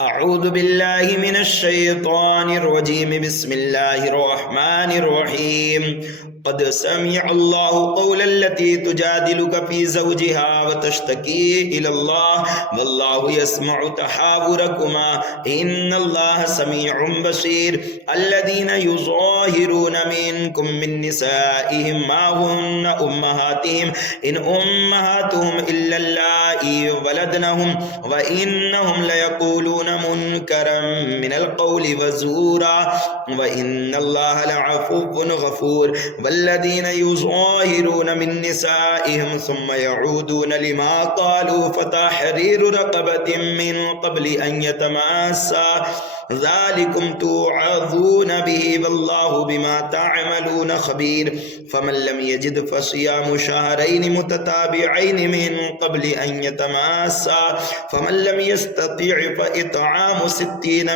أعوذ بالله من الشيطان الرجيم بسم الله الرحمن الرحيم قد سمع الله قول التي تجادلك في زوجها وتشتكي إلى الله والله يسمع تحاوركما إن الله سميع بصير الذين يظاهرون منكم من نسائهم ما هن أمهاتهم إن أمهاتهم إلا اللائي ولدنهم وإنهم ليقولون منكرا من القول وزورا وإن الله لعفو غفور والذين يظاهرون من نسائهم ثم يعودون لما قالوا فتحرير رقبة من قبل أن يتماسا ذلكم توعظون به والله بما تعملون خبير فمن لم يجد فصيام شهرين متتابعين من قبل أن يتماسا فمن لم يستطع فإطعام 60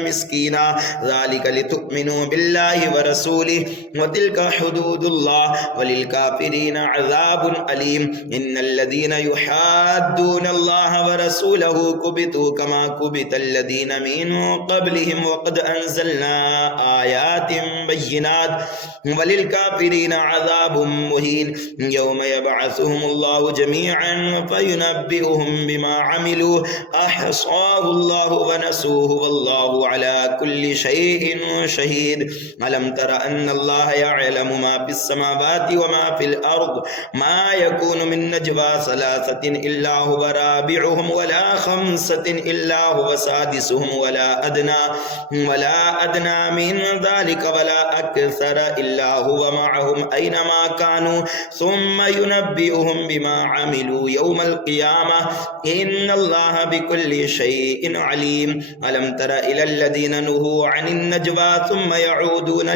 مسكينا ذلك لتؤمنوا بالله ورسوله وتلك حدود الله وللكافرين عذاب أليم إن الذين يحادون الله ورسوله كبتوا كما كبت الذين من قبلهم وقد أنزلنا آيات بينات وللكافرين عذاب مهين يوم يبعثهم الله جميعا فينبئهم بما عملوا أحصاه الله ونسوه والله على كل شيء شهيد ألم تر أن الله يعلم ما في السماوات وما في الأرض ما يكون من نجوى ثلاثة إلا هو رابعهم ولا خمسة إلا هو سادسهم ولا أدنى من ذلك ولا أكثر إلا هو معهم أينما كانوا ثم ينبئهم بما عملوا يوم القيامة إن الله بكل شيء عليم ألم تر إلى الذين نهوا عن النجوى ثم يعودون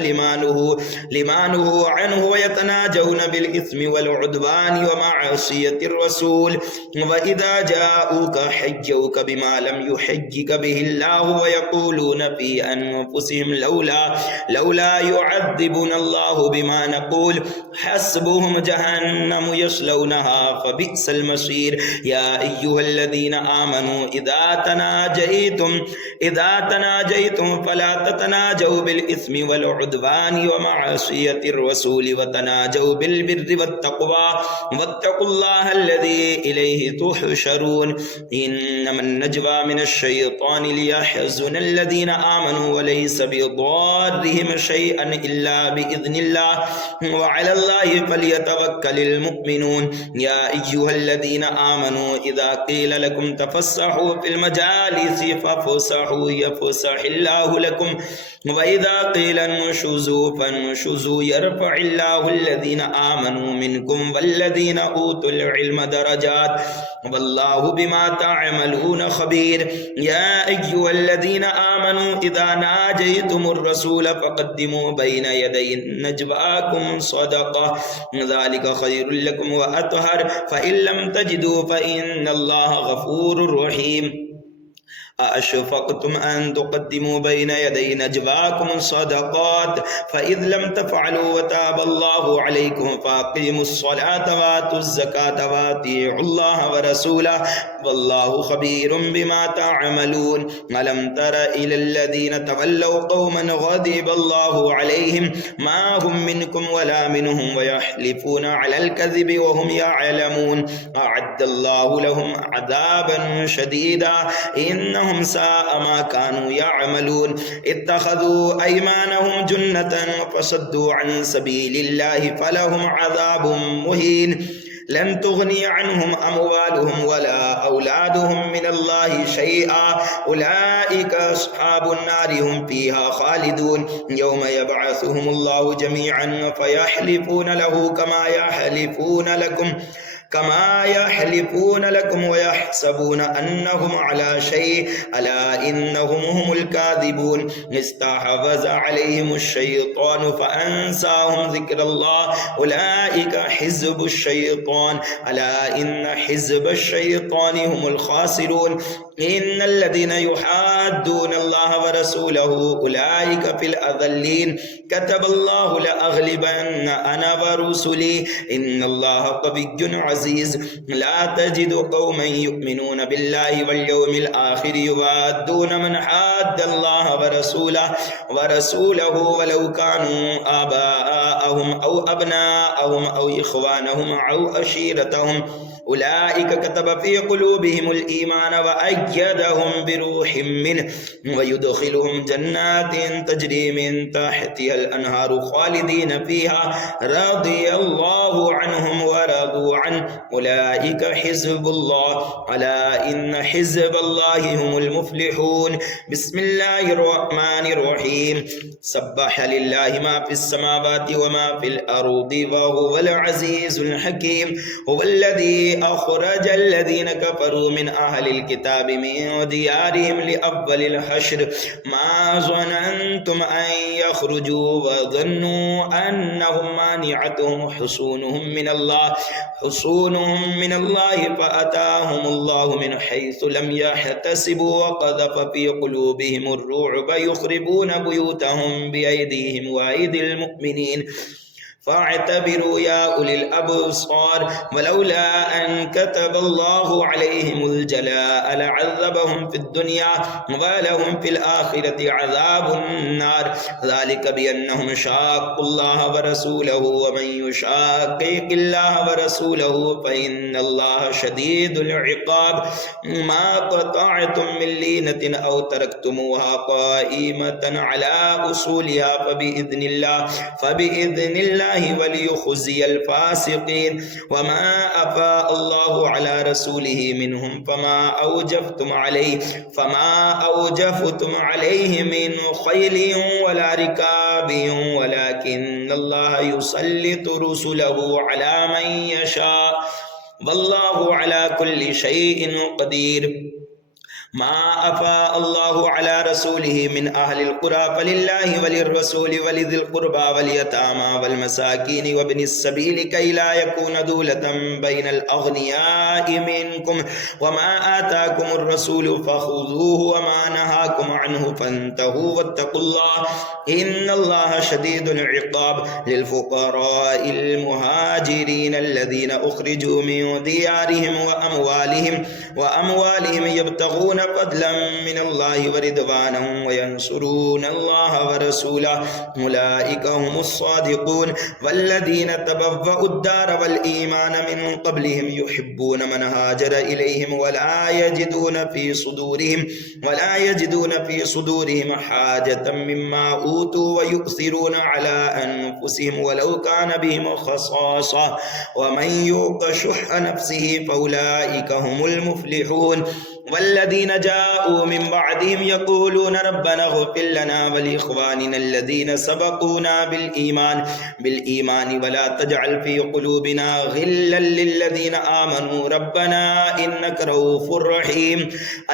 لما نهوا عنه ويتناجون بالإثم والعدوان ومعصية الرسول وإذا جاءوك حجوك بما لم يحجك به الله ويقولون في أنفسهم لولا يعذبنا الله بما نقول حسبهم جهنم يصلونها فبئس المصير يا أيها الذين آمنوا إذا تناجيتم فلا تتناجوا بالإثم والعدوان ومعصية الرسول وتناجوا بالبر والتقوى واتقوا الله الذي إليه تحشرون إنما النجوى من الشيطان ليحزن الذين آمنوا وليس بضارهم شيئا إلا بإذن الله وعلى الله فليتوكل المؤمنون يا أيها الذين آمنوا إذا قيل لكم تفسحوا في المجالس فافسحوا يفسح الله لكم وإذا قيل انشزوا فانشزوا يرفع الله الذين آمنوا منكم والذين أوتوا العلم درجات والله بما تعملون خبير يا أيها الذين آمنوا إذا ناجيتم الرسول فقدموا بين يدي نجواكم صدقة ذلك خير لكم وأطهر فإن لم تجدوا فإن الله غفور رحيم أأشفقتم أن تقدموا بين يدي نجواكم صدقات فإذ لم تفعلوا وتاب الله عليكم فأقيموا الصلاة وآتوا الزكاة وأطيعوا الله ورسوله والله خبير بما تعملون ألم تر إلى الذين تولوا قوما غضب الله عليهم ما هم منكم ولا منهم ويحلفون على الكذب وهم يعلمون أعد الله لهم عذابا شديدا إنهم ساء ما كانوا يعملون اتخذوا أيمانهم جنة فصدوا عن سبيل الله فلهم عذاب مهين لن تغني عنهم أموالهم ولا أولادهم من الله شيئا أولئك أصحاب النار هم فيها خالدون يوم يبعثهم الله جميعا فيحلفون له كما يحلفون لكم ويحسبون أنهم على شيء ألا إنهم هم الكاذبون استحوذ عليهم الشيطان فأنساهم ذكر الله أولئك حزب الشيطان ألا إن حزب الشيطان هم الخاسرون إن الذين يحادون युवाद्दून अल्लाह व रसूलहु उलाइका फिल अज़ल्लीन कतबल्लाहु लअग़लिबन्ना अना व रुसुली इन्नल्लाह क़विय्युन अज़ीज़ ला तजिदु क़ौमन युमिनून बिल्लाहि वल यौमिल आखिर युवाद्दून मन हाद्दल्लाह व रसूलहु वलौ कानू आबाअहुम औ अबनाअहुम औ इख़वानहुम औ अशीरतहुम उलाइका कतब फ़ी क़ुलूबिहिमुल ईमान व अय्यदहुम बिरूहिम मिन्हु व युदख़िलुहुम जन्नातिन तजरी मिन तहतिहल अनहारु ख़ालिदीन फ़ीहा रज़ियल्लाहु अन्हुम व रज़ू अन्हु उलाइका हिज़्बुल्लाह अला इन्न हिज़्बल्लाहि हुमुल मुफ़्लिहून बिस्मिल्लाहिर रहमानिर रहीम सब्बह लिल्लाहि मा फ़िस समावाति व मा फ़िल अर्दि व हुवल अज़ीज़ुल हकीम हुवल्लज़ी अख़रजल लज़ीना कफ़रू मिन अहलिल किताबि मिन दियारिहिम लिअव्वलिल हश्र मा ज़ननतुम अन यख़रुजू व ज़न्नू अन्नहुम मानिअतहुम हुसूनुहुम मिनल्लाहि फ़अताहुमुल्लाहु मिन हैसु लम यहतसिबू व क़ज़फ़ फ़ी क़ुलूबिहिमुर रुअब युख़रिबून बुयूतहुम बिअयदीहिम व अयदिल मुमिनीन फ़अतबिरू या उलिल अब्सार वलौला अन कतबल्लाहु अलैहिमुल जलाअ लअज़्ज़बहुम फ़िद्दुनिया व लहुम फ़िल आखिरति अज़ाबुन नार ज़ालिका बिअन्नहुम शाक़्क़ुल्लाह व रसूलहु व मन युशाक़िक़िल्लाह व रसूलहु फ़इन्नल्लाह शदीदुल इक़ाब मा क़तअतुम मिन लीनतिन औ तरक्तुमूहा क़ाइमतन अला उसूलिहा फ़बिइज़्निल्लाह वलियुख़ज़ियल फ़ासिक़ीन वमा अफ़ा अल्लाहु अला रसूलिही मिनहुम फमा औजफ़तुम अलैहि मिन ख़ैलिन वला रिकाबिन वलाकिन्नल्लाह युसल्लितु रुसुलहु अला मन यशा वल्लाहु अला कुल्लि शैइन क़दीर मा अफ़ा अल्लाहु अला रसूलिही मिन अहलिल क़ुरा फ़लिल्लाहि वलिर्रसूलि वलिज़िल क़ुरबा वल यतामा वल मसाकीन वब्निस सबील कई ला यकून दूलतम बैनल अग़नियाइ मिनकुम वमा आताकुमुर रसूलु फ़ख़ुज़ूहु वमा नहाकुम अन्हु फ़न्तहू वत्तक़ुल्लाह इन्नल्लाह शदीदुल इक़ाब लिल फ़ुक़राइल मुहाजिरीन अल्लज़ीना उख़रिजू मिन दियारिहिम व अमवालिहिम यब्तग़ून फ़ज़लन मिनल्लाहि व रिज़वानन व यंसुरूनल्लाह व रसूलहु उलाइका हुमुस सादिक़ून वल्लज़ीना तबव्वउद दार वल ईमान मिन क़ब्लिहिम युहिब्बून मन हाजर इलैहिम वला यजिदून फ़ी सुदूरिहिम हाजतम मिम्मा ऊतू व यु'सिरून अला अनफुसिहिम वलौ कान बिहिम ख़सासा व मन युक़ शुह्ह नफ्सिही फ़उलाइका हुमुल मुफ़्लिहून वल्लज़ीना जाऊ मिन बअदिहिम यक़ूलून रब्बना इग़फ़िर लना व लिइख़वानिना अल्लज़ीना सबक़ूना बिल ईमान वला तजअल फ़ी क़ुलूबिना ग़िल्लन लिल्लज़ीना आमनू रब्बना इन्नका रऊफ़ुर रहीम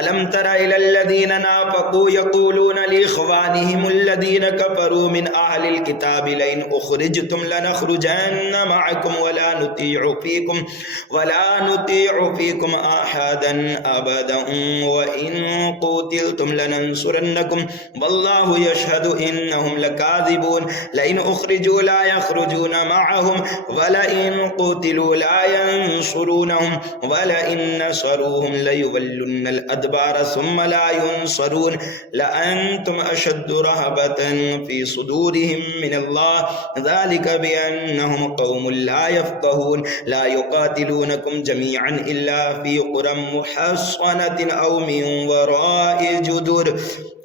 अलम तरा इलल लज़ीना नाफ़क़ू यक़ूलून लिइख़वानिहिम अल्लज़ीना कफ़रू मिन अहलिल किताबि लइन उख़रिजतुम लनख़रुजन्ना मअकुम वला नुतीअु फ़ीकुम अहदन अबदा व इन क़ुतिलतुम लनंसुरन्नकुम वल्लाहु यशहदु इन्नहुम लकाज़िबून लइन उख़रिजू ला यख़रुजून मअहुम वलइन क़ुतिलू ला यंसुरूनहुम वलइन नसरूहुम लयुवल्लुन्नल अदबार सुम्मा ला युनसरून लअन्तुम अशद्दु रहबतन फ़ी सुदूरिहिम मिनल्लाह ज़ालिका बिअन्नहुम क़ौमुन ला यफ़क़हून ला युक़ातिलूनकुम जमीअन इल्ला फ़ी क़ुरम मुहस्सनतिन औ मिन वराइ जुदुर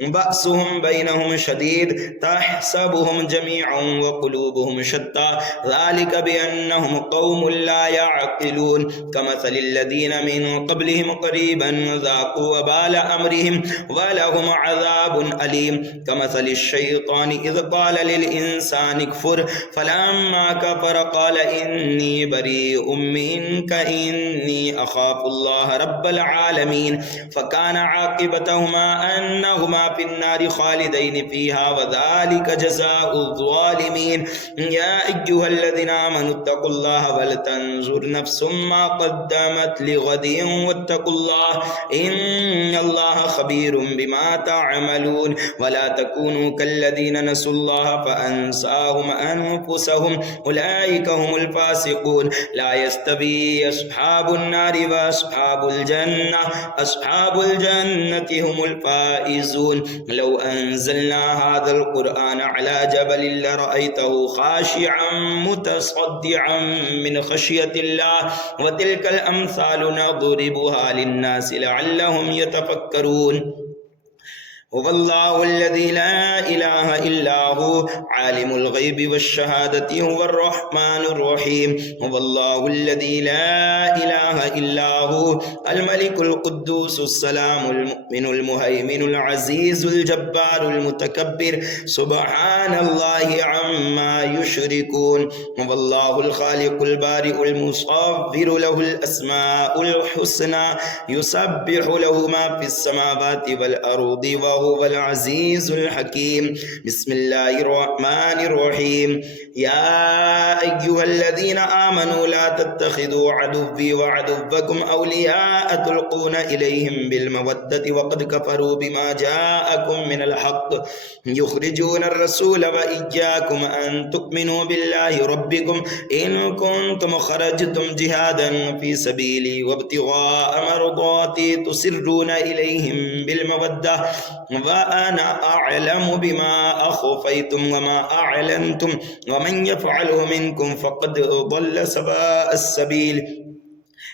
बअसुहुम बैनहुम शदीद तहसबुहुम जमीअन व क़ुलूबुहुम शत्ता ज़ालिका बिअन्नहुम क़ौमुन ला यअक़िलून कमसलिल लज़ीना मिन क़ब्लिहिम क़रीबन ज़ाक़ू वबाल अम्रिहिम व लहुम अज़ाबुन अलीम कमसलिश शैतानि इज़ क़ाल लिल इंसानि कफ़ुर फलम्मा कफ़र क़ाल इन्नी बरीउम मिनका इन्नी अख़ाफ़ुल्लाह रब्बल आलमीन फकान आकिबतहुमा अन्नहुमा फिन्नारि खालिदैन फीहा वज़ालिक जज़ाउज़ ज़ालिमीन। या अय्युहल्लज़ीना आमनुत्तकुल्लाह वल तंजुर नफ्सुम मा क़द्दमत लिग़दिन वत्तकुल्लाह इन्नल्लाह खबीरुम बिमा तअमलून। वला तकूनू कल्लज़ीना नसुल्लाह फअन्साहुम अनफुसहुम उलाइका हुमुल फासिकून। ला यस्तवी अस्हाबुन नारि व अस्हाबुल जन्नति हुमुल फाइजून। लौ अंज़लना हाज़ल क़ुरआन अला जबलिन लरअयतहु खाशिअन मुतसद्दिअन मिन खशियतिल्लाह व तिलकल अम्सालु नज़रिबुहा लिन्नासि लअल्लहुम यतफक्करून। हुवल्लाहुल्लज़ी ला इलाहा इल्ला हु आलिमुल गैबि वश्शहादति हुवर रहमानुर रहीम। हुवल्लाहुल्लज़ी ला इलाहा इल्ला हु अल मलिकुल कुद्दूसुस सलामुल मुमिनुल मुहैमिनुल अज़ीज़ुल जब्बारुल मुतकब्बिर सुब्हानल्लाहि अम्मा युश्रिकून। हुवल्लाहुल खालिकुल बारिउल मुसव्विरु लहुल अस्माउल हुस्ना युसब्बिहु लहु मा फिस समावाति वल अर्दि व हुवल अज़ीज़ुल हकीम। बिस्मिल्लाहिर्रहमानिर्रहीम। या अय्युहल्लज़ीना आमनू ला तत्तखिदू अदुव्वी व अदुव्वकुम औलियाअ तुल्क़ूना इलैहिम बिलमवद्दति वक़द कफ़रू बिमा जाअकुम मिनल हक़्क़ युख़रिजूना अर्रसूल व इय्याकुम अन तु'मिनू बिल्लाहि रब्बिकुम इन कुन्तुम ख़रजतुम जिहादन फ़ी सबीली वब्तिग़ाअ मर्दाती तुसिर्रूना इलैहिम बिलमवद्दह व अना अअलमु बिमा अख़फ़य्तुम व मा अअलनतुम व मन यफ़अलहु मिनकुम फ़क़द ضل सवाअ अस्सबील।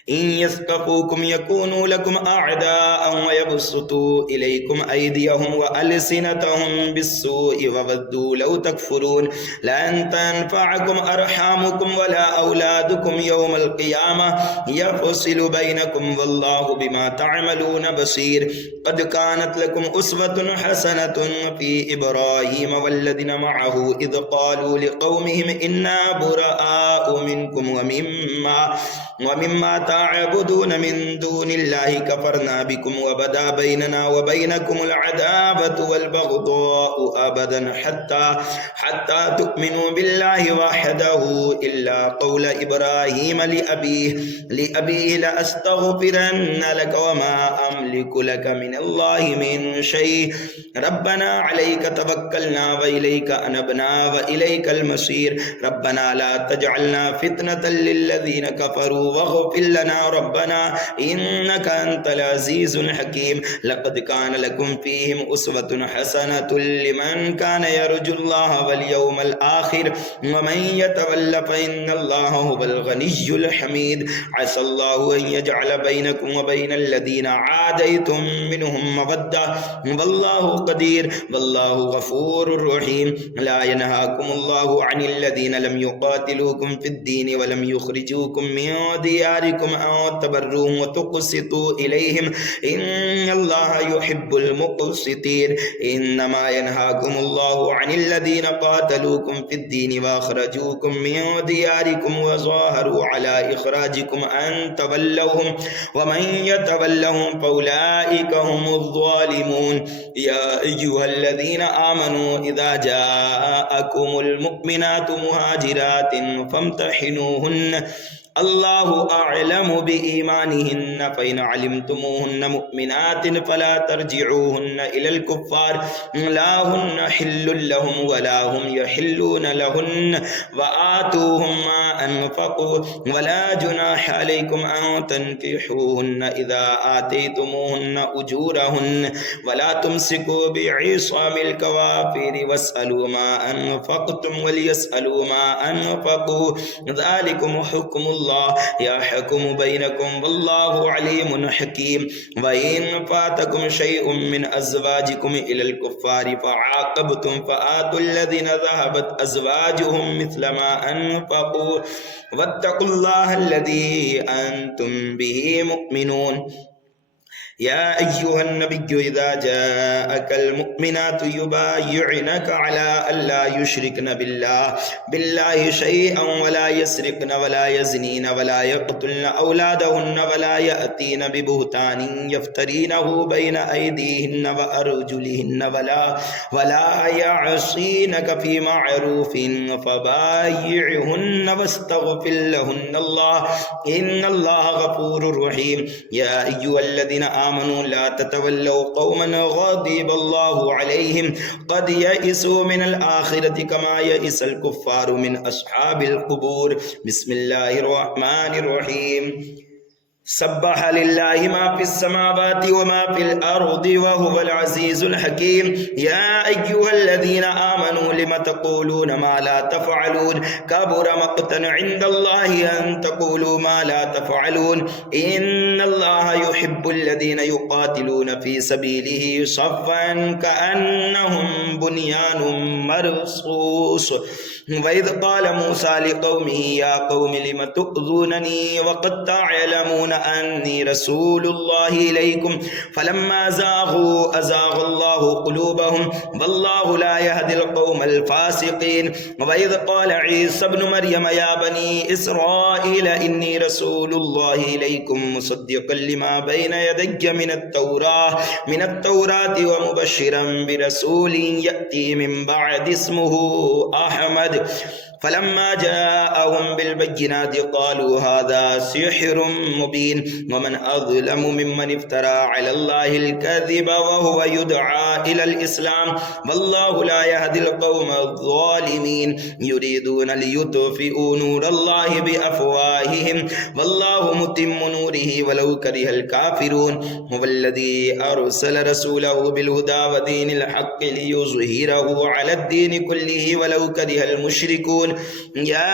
इन यस्क़फ़ूकुम यकूनू लकुम अअदाअ व यबसुतू इलैकुम अयदियहुम व अलसिनतहुम बिस्सूइ व वद्दू लौ तकफ़ुरून। लन तनफ़अकुम अरहामुकुम वला औलादुकुम यौमल क़ियामह यफ़सिलु बैनकुम वल्लाहु बिमा तअमलून बसीर। क़द कानत लकुम उस्वतुन हसनतुन फ़ी इब्राहीम वल्लज़ीना मअहु इज़ क़ालू लिक़ौमिहिम इन्ना बुराअउ मिनकुम व मिम्मा तअबुदून मिन दूनिल्लाहि कफ़रना बिकुम व बदा बैनना व बैनकुमुल अदावतु वल बग़दाउ अबदन हत्ता तु'मिनू बिल्लाहि वहदहु इल्ला क़ौल इब्राहीम लिअबीहि लअस्तग़फिरन्न लक व मा अमलिकु लक मिनल्लाहि मिन शै। रब्बना अलैका तवक्कलना व इलैका अनबना व इलैकल मसीर। रब्बना ला तजअलना फितनतल लिल्लज़ीना कफ़रू वग़फिर लना रब्बना इन्नका अंतल अज़ीज़ुल हकीम। लक़द कान लकुम फ़ीहिम उस्वतुन हसनतुन लिमन कान यरजुल्लाह वल यौमल आखिर व मन यतवल्ल फ़इन्नल्लाह हुवल गनिय्युल हमीद। असल्लाहु अन यजअल बैनकुम व बैनल लज़ीना आदैतुम मिनहुम मवद्दह वल्लाहु क़दीर वल्लाहु गफ़ूरुर रहीम। ला यनहाकुमुल्लाहु अनिल लज़ीना लम युक़ातिलूकुम फ़िद्दीन व लम युख़रिजूकुम मिन दियारिकुम अन तबर्रूहुम व तुक़सितू इलैहिम इन्नल्लाह युहिब्बुल मुक़सितीन। इन्नमा यनहाकुमुल्लाहु अनिल लज़ीना क़ातलूकुम फ़िद्दीन व अख़रजूकुम मिन दियारिकुम व ज़ाहरू अला इख़राजिकुम अन तवल्लौहुम व मन यतवल्लहुम फ़उलाइका हुमुज़ ज़ालिमून। या अय्युहल्लज़ीना आमनू इज़ा जाअकुमुल मुमिनातु मुहाजिरातिन फ़म्तहिनूहुन्न अल्लाहु अअलमु बिईमानिहिन्न फ़इन अलिमतुमूहुन्न मुमिनातिन फ़ला तर्जिऊहुन्न इलल कुफ़्फ़ार ला हुन्न हिल्लुल लहुम व ला हुम यहिल्लून लहुन्न व आतूहुम मा अनफ़क़ू व ला जुनाह अलैकुम अन तन्किहूहुन्न इज़ा आतैतुमूहुन्न उजूरहुन्न व ला तुमसिकू बिइसामिल कवाफ़िर वस्अलू मा अनफ़क़्तुम वलियस्अलू मा अनफ़क़ू ज़ालिकुम हुक्मुल्लाह यहकुमु बैनकुम वल्लाहु अलीमुन हकीम। व इन फातकुम शैउम मिन अज़वाजिकुम इलल कुफ़्फ़ारि फ़अक़बतुम फ़आतुल लज़ीना ज़हबत अज़वाजुहुम मिस्ल मा अनफ़क़ू वत्तक़ुल्लाहल्लज़ी अंतुम बिही मुमिनून। या अय्युहन नबिय्यु इज़ा जाअकल मुमिनातु युबायि'नक अला अल्ला युशरिकन बिल्लाहि शैअन वला यसरिकन वला यज़नीन वला यक़्तुलन औलादहुन्न वला यअतीन बिबुहतानिन यफ्तरीनहु बैन अयदीहिन्न व अर्जुलिहिन्न वला यअसीनक फी मअरूफिन फबायि'हुन्न वस्तग़फिर लहुन्नल्लाह इन्नल्लाह गफूरुर रहीम। या अय्युहल्लज़ीना आमनू ला ततवल्लौ कौमन ग़ज़िबल्लाहु अलैहिम क़द यइसू मिनल आखिरति कमा यइसल कुफ़्फ़ारु मिन अस्हाबिल क़ुबूर। बिस्मिल्लाहिर रहमानिर रहीम। सब्बह लिल्लाहि मा फिस समावाति व मा फिल अर्दि व हुवल अज़ीज़ुल हकीम। या अय्युहल्लज़ीना आमनू लिम तक़ूलून मा ला तफ़अलून कबुर मक़तन इंदल्लाहि अन तक़ूलू मा ला तफ़अलून इन्नल्लाहा युहिब्बुल्लज़ीना युक़ातिलून फ़ी सबीलिहि सफ़्फ़न कअन्नहुम बुनियानुम मरसूस। वइज़ क़ाल मूसा लिक़ौमिही या क़ौमि लिम तु'ज़ूननी वक़द तअलमून अन्नी रसूलुल्लाहि इलैकुम फलम्मा ज़ाग़ू अज़ाग़ल्लाहु क़ुलूबहुम वल्लाहु ला यहदिल क़ौमल फ़ासिक़ीन। वइज़ क़ाल ईसा इब्नु मरियम या बनी इस्राईल इन्नी रसूलुल्लाहि इलैकुम मुसद्दिक़न लिमा बैन यदय्य मिनत तौराति व मुबश्शिरन बिरसूलिन यअती मिन बअदि इस्मुहु अहमद। फलम्मा जाअहुम बिलबय्यिनाति क़ालू हाज़ा सिह्रुम मुबीन वमन अज़लमु मिम्मन इफ्तरा अलल्लाहिल कज़िब व हुवा युदआ इलल इस्लाम वल्लाहु ला यहदिल क़ौमज़ ज़ालिमीन। युरीदून लियुत्फ़िऊ नूरल्लाहि बिअफ़वाहिहिम वल्लाहु मुतिम्मु नूरिहि वलौ करिहल काफ़िरून। हुवल्लज़ी अरसल रसूलहु बिलहुदा व दीनिल हक़्क़ि लियुज़हिरहु अलद्दीनि कुल्लिहि वलौ करिहल मुश्रिकून। या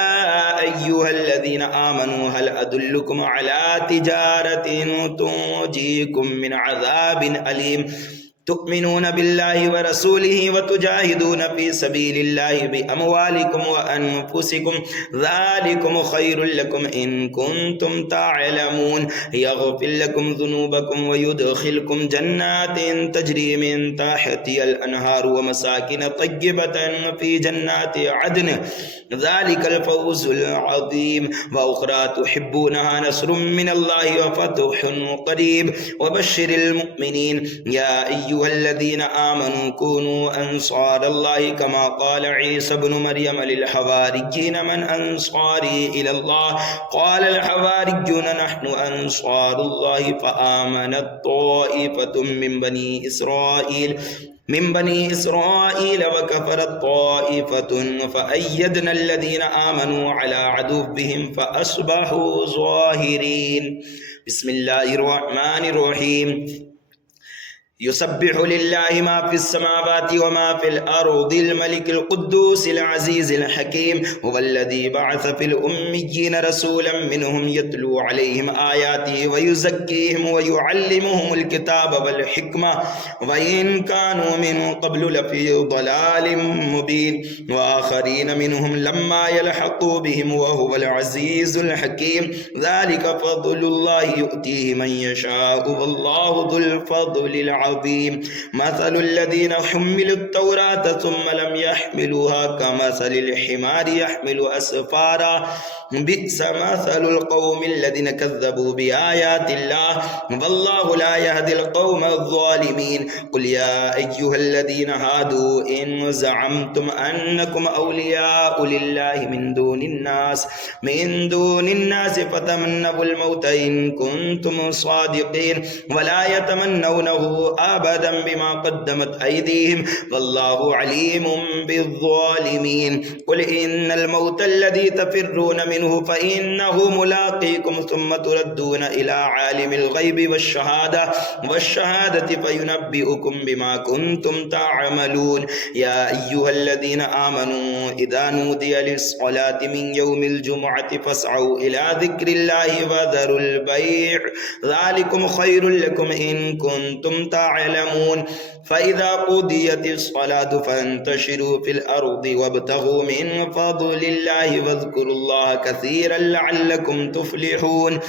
अय्युहल्लज़ीना आमनू हल अदुल्लुकुम अला तिजारतिन तुंजीकुम मिन अज़ाबिन अलीम तु'मिनून बिल्लाहि व रसूलिहि व तुजाहिदून फी सबीलिल्लाहि बिअमवालिकुम व अनफुसिकुम ज़ालिकुम खैरुल लकुम इन कुंतुम तअलमून। यग़फिर लकुम ज़ुनूबकुम व युदखिलकुम जन्नातिन तजरी मिन तहतिहल अनहार व मसाकिन तय्यबतन फी जन्नाति अदन ज़ालिकल फ़ौज़ुल अज़ीम। व उख़रा तुहिब्बूनहा नस्रुम मिनल्लाहि व फ़तहुन क़रीब व बश्शिरिल मुमिनीन। या अय्युहल्लज़ीना आमनू कूनू अंसारल्लाहि कमा क़ाल ईसा इब्नु मरियम लिल हवारिय्यीन मन अंसारी इलल्लाह क़ालल हवारिय्यून नहनु अंसारुल्लाहि फ़आमनत ताइफ़तुम मिन बनी इसराईल व कफ़रत ताइफ़तुन फ़अय्यदनल्लज़ीना आमनू अला अदुव्विहिम फ़अस्बहू ज़ाहिरीन। बिस्मिल्लाहिर रहमानिर रहीम। युसब्बिहु लिल्लाहि मा फिस समावाति व मा फिल अर्दिल मलिकिल कुद्दूसिल अज़ीज़िल हकीम। हुवल्लज़ी बअस फिल उम्मिय्यीन रसूलन मिनहुम यत्लू अलैहिम आयातिहि व युज़क्कीहिम व युअल्लिमुहुमुल किताब वल हिक्मा व इन कानू मिन क़ब्लु लफ़ी ज़लालिम मुबीन व आख़रीन मिनहुम लम्मा यल्हक़ू बिहिम व हुवल अज़ीज़ुल हकीम। ज़ालिका फ़ज़्लुल्लाहि युअतीहि मन यशाअ वल्लाहु ज़ुल फ़ज़्लिल मसलुल्लज़ीना हुम्मिलुत तौरात सुम्मा लम यहमिलूहा कमसलिल हिमारि यहमिलु अस्फ़ारा बि'स मसलुल क़ौमिल्लज़ीना कज़्ज़बू बिआयातिल्लाह वल्लाहु ला यहदिल क़ौमज़ ज़ालिमीन। क़ुल या अय्युहल्लज़ीना हादू इन ज़अमतुम अन्नकुम औलियाउ लिल्लाहि मिन दूनिन्नास फ़तमन्नवुल मौत इन कुन्तुम सादिक़ीन वला यतमन्नौनहु अबदन बिमा क़द्दमत अयदीहिम वल्लाहु अलीमुम बिज़्ज़ालिमीन। क़ुल इन्नल मौतल्लज़ी तफ़िर्रून मिन्हु फ़इन्नहु मुलाक़ीकुम सुम्मा तुरद्दून इला आलिमिल ग़ैबि वश्शहादति फ़युनब्बिउकुम बिमा कुन्तुम तअमलून। या अय्युहल्लज़ीना आमनू इज़ा नूदिया लिस्सलाति मिन यौमिल जुमुअति फ़स्अऊ इला ज़िक्रिल्लाहि व ज़रुल बैअ ज़ालिकुम खैरुल लकुम इन कुन्तुम يعلمون فإذا قضيت الصلاة فانتشروا في الأرض وابتغوا من فضل الله واذكروا الله كثيرا لعلكم تفلحون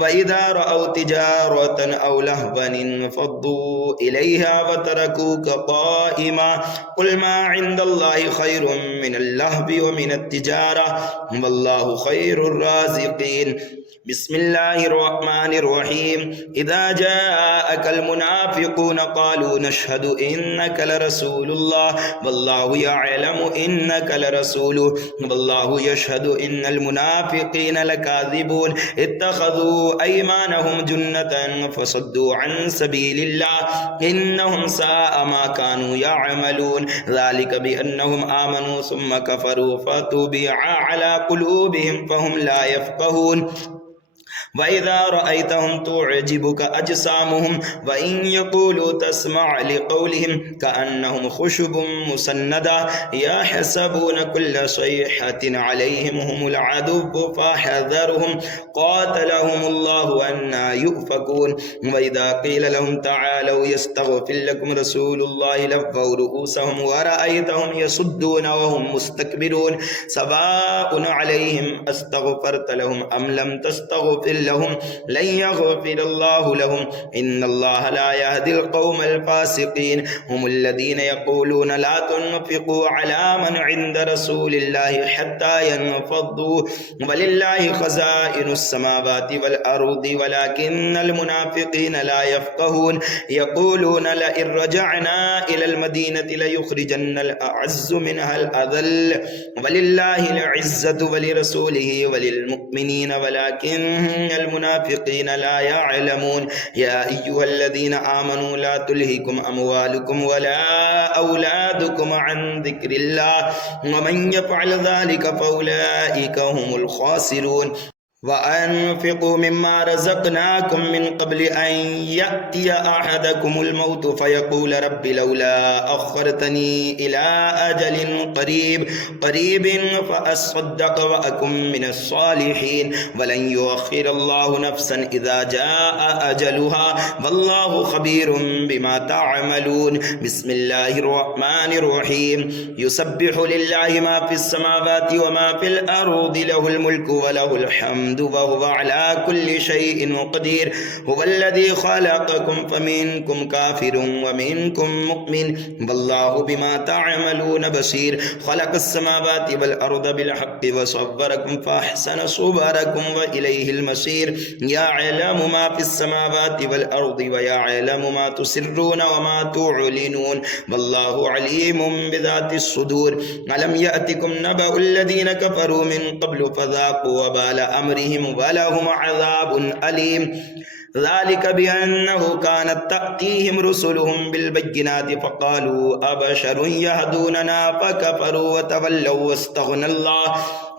وإذا رأوا تجارة أو لهوا انفضوا إليها وتركوك قائما قل ما عند الله خير من اللهو ومن التجارة والله خير الرازقين بسم الله الرحمن الرحيم إذا جاءك المنافقون قالوا نشهد إنك لرسول الله والله يعلم إنك لرسوله والله يشهد إن المنافقين لكاذبون اتخذوا أيمانهم جنة فصدوا عن سبيل الله إنهم ساء ما كانوا يعملون ذلك بأنهم آمنوا ثم كفروا فتبع على قلوبهم فهم لا يفقهون وإذا رأيتهم تعجبك أجسامهم وإن يقولوا تسمع لقولهم كأنهم خشب مسندة يحسبون كل صيحة عليهم هم العدو فاحذرهم قاتلهم الله أنى يؤفكون وإذا قيل لهم تعالوا يستغفر لكم رسول الله لووا رؤوسهم ورأيتهم يصدون وهم مستكبرون سواء عليهم أستغفرت لهم أم لم تستغفر لهم لن يغفر الله لهم إن الله لا يهدي القوم الفاسقين هم الذين يقولون لا تنفقوا على من عند رسول الله حتى ينفضوا ولله خزائن السماوات والأرض ولكن المنافقين لا يفقهون يقولون لئن رجعنا إلى المدينة ليخرجن الأعز منها الأذل ولله العزة ولرسوله وللمؤمنين ولكن المنافقين لا يعلمون يا أيها الذين آمنوا لا تلهكم أموالكم ولا أولادكم عن ذكر الله ومن يفعل ذلك فأولئك هم الخاسرون وأنفقوا مما رزقناكم من قبل أن يأتي أحدكم الموت فيقول رب لولا أخرتني إلى أجل قريب فأصدق وأكن من الصالحين ولن يؤخر الله نفسا إذا جاء أجلها والله خبير بما تعملون بسم الله الرحمن الرحيم يسبح لله ما في السماوات وما في الأرض له الملك وله الحمد وهو على كل شيء قدير هو الذي خلقكم فمنكم كافر ومنكم مؤمن والله بما تعملون بصير خلق السماوات والأرض بالحق وصوركم فأحسن صوركم وإليه المصير يعلم ما في السماوات والأرض ويعلم ما تسرون وما تعلنون والله عليم بذات الصدور ألم يأتكم نبأ الذين كفروا من قبل فذاقوا وبال أمرهم ولهم عذاب أليم ذلك بأنه كانت تأتيهم رسلهم بالبينات فقالوا أبشر يهدوننا فكفروا وتولوا واستغنى الله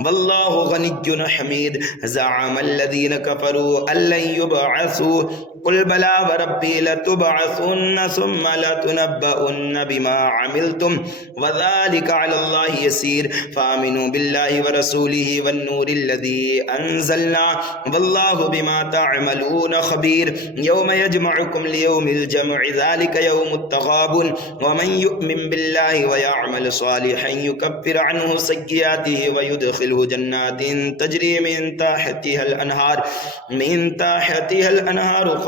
والله غني حميد زعم الذين كفروا أن لن يبعثوا قل بلى وربي لتبعثن ثم لتنبؤن بما عملتم وذلك على الله يسير فآمنوا بالله ورسوله والنور الذي أنزلنا والله بما تعملون خبير يوم يجمعكم ليوم الجمع ذلك يوم التغابن ومن يؤمن بالله ويعمل صالحا يكفر عنه سيئاته ويدخله جنات تجري من تحتها الأنهار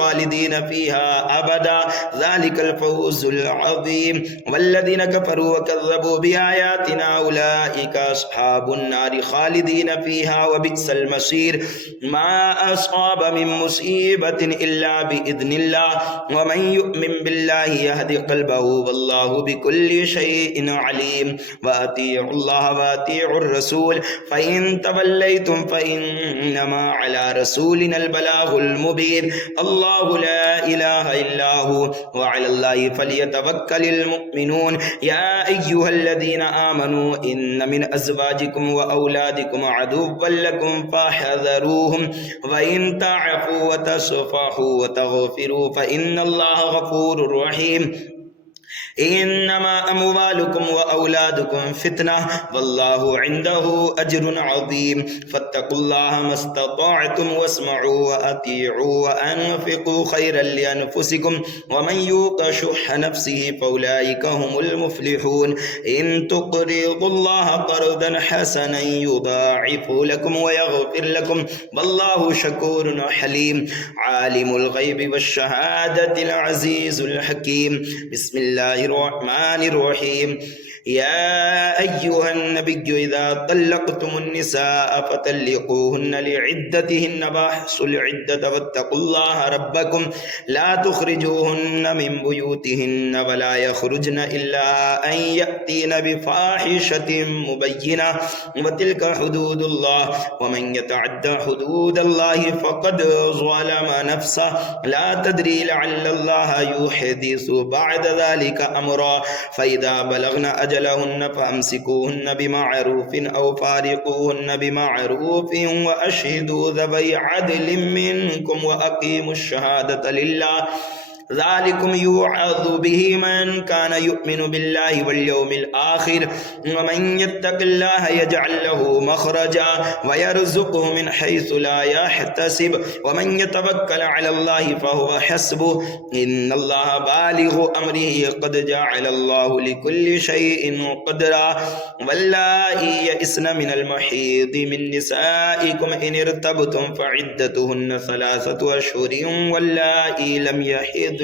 خالدين فيها أبدا ذلك الفوز العظيم والذين كفروا وكذبوا بآياتنا أولئك أصحاب النار خالدين فيها وبئس المصير ما أصاب من مصيبة إلا بإذن الله ومن يؤمن بالله يهدي قلبه والله بكل شيء عليم وأطيعوا الله وأطيعوا الرسول فإن توليتم فإنما على رسولنا البلاغ المبين الله لا إله إلا هو وعلى الله فليتوكل المؤمنون يا أيها الذين آمنوا إن من أزواجكم وأولادكم عدوا لكم فاحذروهم وإن تعفوا وتصفحوا وتغفروا فإن الله غفور رحيم इन्नमा अमवालुकुम व औलादुकुम फितना वल्लाहु इंदहु अज्रुन अज़ीम फत्तकुल्लाह मस्ततअतुम वस्मउ व अतीउ व अनफिकु खैरन लिअनफुसिकुम व मन युक शुह नफ्सिहि फउलाइका हुमुल मुफ्लिहून इन तुक़रिदुल्लाह क़र्दन हसनन युदाइफु लकुम व यग़फिर लकुम वल्लाहु शकूरुन हलीम आलिमुल गैबि वश्शहादतिल अज़ीज़ुल हकीम बिस्मिल्लाहिर रहमानिर रहीम या अय्युहन नबिय्यु इज़ा तल्लक़्तुमुन निसाअ फतल्लिक़ूहुन्ना लिइद्दतिहिन्ना वअहsul इद्दत वत्तक़ुल्लाह रब्बकुम ला तुख़रिजूहुन्ना मिन बुयूतिहिन्ना वला यख़रुजना इल्ला अन यअतीना बिफ़ाहिशतिन मुबय्यिना वतिल्का हुदूदुल्लाह वमन यतअद्दा हुदूदल्लाहि फ़क़द ज़लम नफ़्सह ला तदरी लअल्लल्लाह युहदिसु बअद ज़ालिका अमरा फ़इज़ा बलगना अजलहुन्न फ़अम्सिकूहुन्न बिमअरूफ़िन औ फ़ारिक़ूहुन्न बिमअरूफ़िन व अशहिदू ज़वै अदलिन मिनकुम व अक़ीमुश शहादत लिल्लाह ज़ालिकुम युअज़ु बिही मन कान युमिनु बिल्लाहि वल यौमिल आखिर व मन यत्तक़िल्लाह यजअल लहू मख़रजा व यरज़ुक़हु मिन हैसु ला यहतसिब व मन यतवक्कल अलल्लाहि फ़हुव हस्बुह इन्नल्लाह बालिग़ु अम्रिही क़द जअलल्लाहु लिकुल्लि शैइन क़दरा वल्लाही यइस्न मिनल महीज़ि मिन निसाइकुम इन इर्तबतुम फ़इद्दतुहुन्न सलासतु अशहुरिन वल्लाही लम यहिद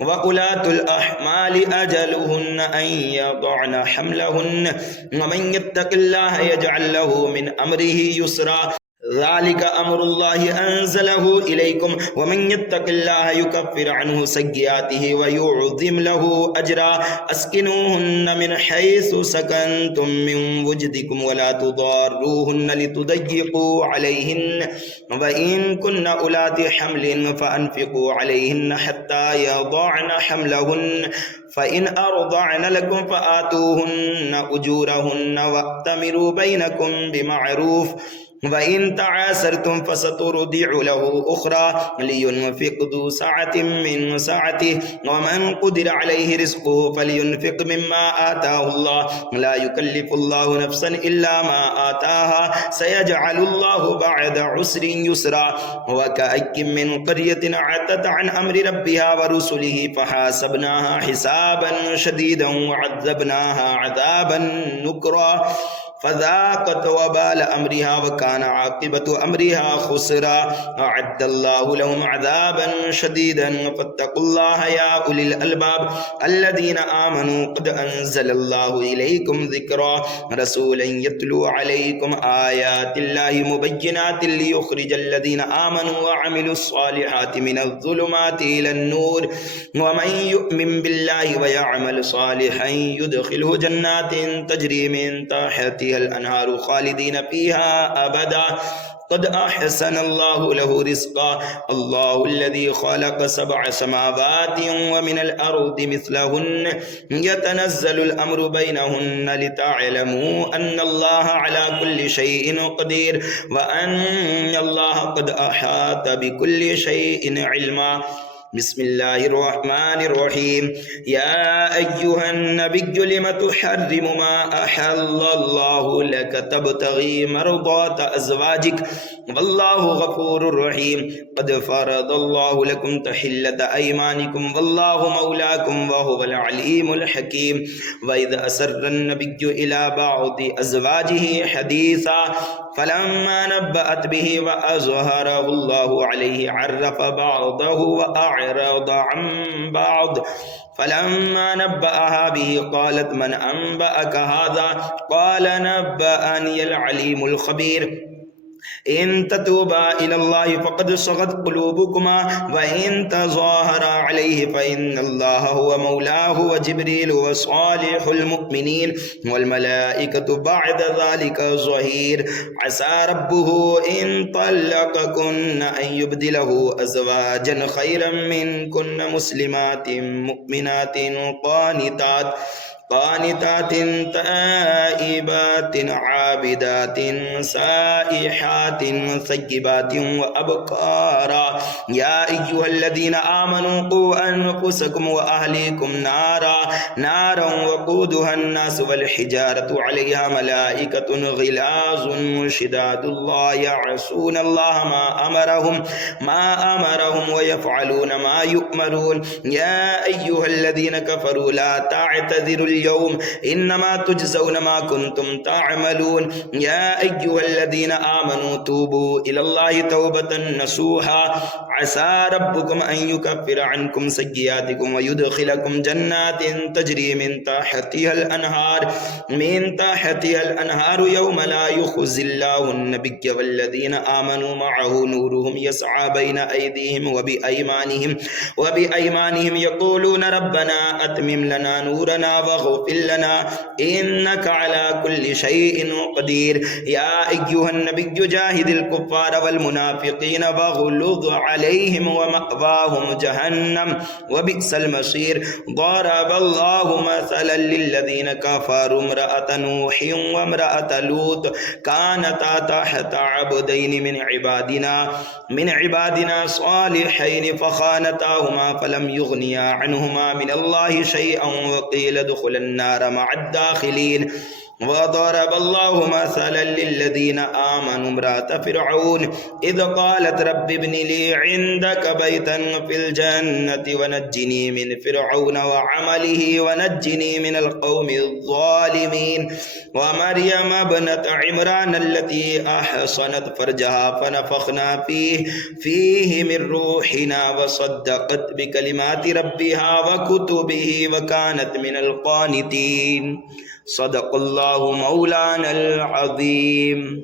व उलातुल अहमालि अजलुहुन्न अन यदअन हम्लहुन्न व मन यत्तक़िल्लाह यजअल लहू मिन अम्रिही युस्रा ज़ालिका अम्रुल्लाहि अंज़लहु इलैकुम व मन यत्तक़िल्लाह युकफ़्फिर अन्हु सय्यिआतिहि व युअज़िम लहू अजरा अस्किनूहुन्न मिन हैसु सकनतुम मिन वुजदिकुम व ला तुदारूहुन्न लितुदय्यिक़ू अलैहिन्न व इन कुन्ना उलाति हम्लिन फ़अन्फ़िक़ू अलैहिन्न हत्ता यदअन हम्लहुन्न फ़इन अरदअन लकुम फ़आतूहुन्न उजूरहुन्न वअतमिरू बैनकुम बिमअरूफ़ व इन तआसरतुम फसतुरदिउ लहू उख़रा लियुनफ़िक़ ज़ू सअतिन मिन सअतिहि व मन क़ुदिरा अलैहि रिज़्क़ुहु फ़लयुनफ़िक़ मिम्मा आताहुल्लाह ला युकल्लिफ़ुल्लाहु नफ़्सन इल्ला मा आताहा सयजअलुल्लाहु बअद उस्रिन युस्रा व कअय्यिन मिन क़र्यतिन अतत अन अम्रि रब्बिहा व रुसुलिहि फ़हसबनाहा हिसाबन शदीदन व अज़्ज़बनाहा अज़ाबन नुक्रा फ़ज़ाक़त वबाल अम्रिहा व कान आक़िबतु अम्रिहा खुसरा अअद्दल्लाहु लहुम अज़ाबन शदीदन फ़त्तक़ुल्लाह या उलिल अलबाब अल्लज़ीना आमनू क़द अंज़लल्लाहु इलैकुम ज़िक्रा रसूलन यत्लू अलैकुम आयातिल्लाहि मुबय्यिनातिन लियुख़रिजल लज़ीना आमनू व अमिलुस्सालिहाति मिनज़्ज़ुलुमाति इलन्नूर व मन युमिन बिल्लाहि व यअमल सालिहन युदख़िलहु जन्नातिन तजरी मिन तहतिहा अल-अनहारु खालिदीन फीहा अबदा क़द अहसनल्लाहु लहू रिज़्क़ा अल्लाहुल्लज़ी ख़लक़ सबअ समावातिन व मिनल अर्दि मिस्लहुन्न यतनज़्ज़लुल अम्रु बैनहुन्न लितअलमू अन्नल्लाहा अला कुल्लि शैइन क़दीर व अन्नल्लाहा क़द अहात बिकुल्लि शैइन इल्मा बिस्मिल्लाहिर्रहमानिर्रहीम या अय्युहन नबिय्यु लिम तुहर्रिमु मा अहल्लल्लाहु लक तबतगी मरदात अज़वाजिक वल्लाहु गफूरुर रहीम क़द फ़रदल्लाहु लकुम तहिल्लत अयमानिकुम वल्लाहु मौलाकुम व हुवल अलीमुल हकीम व इज़ असर्रन नबिय्यु इला बअदि अज़वाजिहि हदीसा फलम्मा नब्बअत बिही व अज़हरहुल्लाहु अलैहि अर्रफ़ बअदहु व अअरज़ अन बअद फलम्मा नब्बअहा बिही क़ालत मन अनबअक हाज़ा क़ाल नब्बअनियल अलीमुल ख़बीर इन ततूबा इलल्लाहि फ़क़द सग़त क़ुलूबुकुमा व इन तज़ाहरा अलैहि फ़इन्नल्लाह हुवा मौलाहु व जिब्रील व सालिहुल मुअ्मिनीन वल मलाइकतु बअद ज़ालिका ज़हीर असा रब्बुहु इन तल्लक़कुन्न अन युब्दिलहु अज़वाजन खैरम मिनकुन्न मुस्लिमातिन मुअ्मिनातिन क़ानितात قانتات تائبات عابدات سائحات ثيبات وأبكارا يا أيها الذين آمنوا قوا أنفسكم وأهليكم نارا وقودها الناس والحجارة عليها ملائكة غلاظ شداد لا يعصون الله ما أمرهم ويفعلون ما يؤمرون يا أيها الذين كفروا لا تعتذروا اليوم إنما تجزون ما كنتم تعملون يا أيها الذين آمنوا توبوا إلى الله توبة نصوحا عسى ربكم أن يكفر عنكم سيئاتكم ويدخلكم جنات تجري من تحتها الأنهار يوم لا يخزي الله النبي والذين آمنوا معه نورهم يسعى بين أيديهم وبأيمانهم يقولون ربنا أتمم لنا نورنا واغفر لنا إنك على كل شيء قدير يا أيها النبي جاهد الكفار والمنافقين واغلظ عليهم ومأواهم جهنم وبئس المصير ضرب الله مثلا للذين كفروا امرأة نوح وامرأة لوط كانتا تحت عبدين من عبادنا صالحين فخانتاهما فلم يغنيا عنهما من الله شيئا وقيل ادخلا النار مع الداخلين وضرب الله مثلا للذين آمنوا امرأة فرعون إذ قالت رب ابن لي عندك بيتا في الجنة ونجني من فرعون وعمله ونجني من القوم الظالمين ومريم ابنة عمران التي أحصنت فرجها فنفخنا فيه من روحنا وصدقت بكلمات ربها وكتبه وكانت من القانتين صدق الله مولانا العظيم.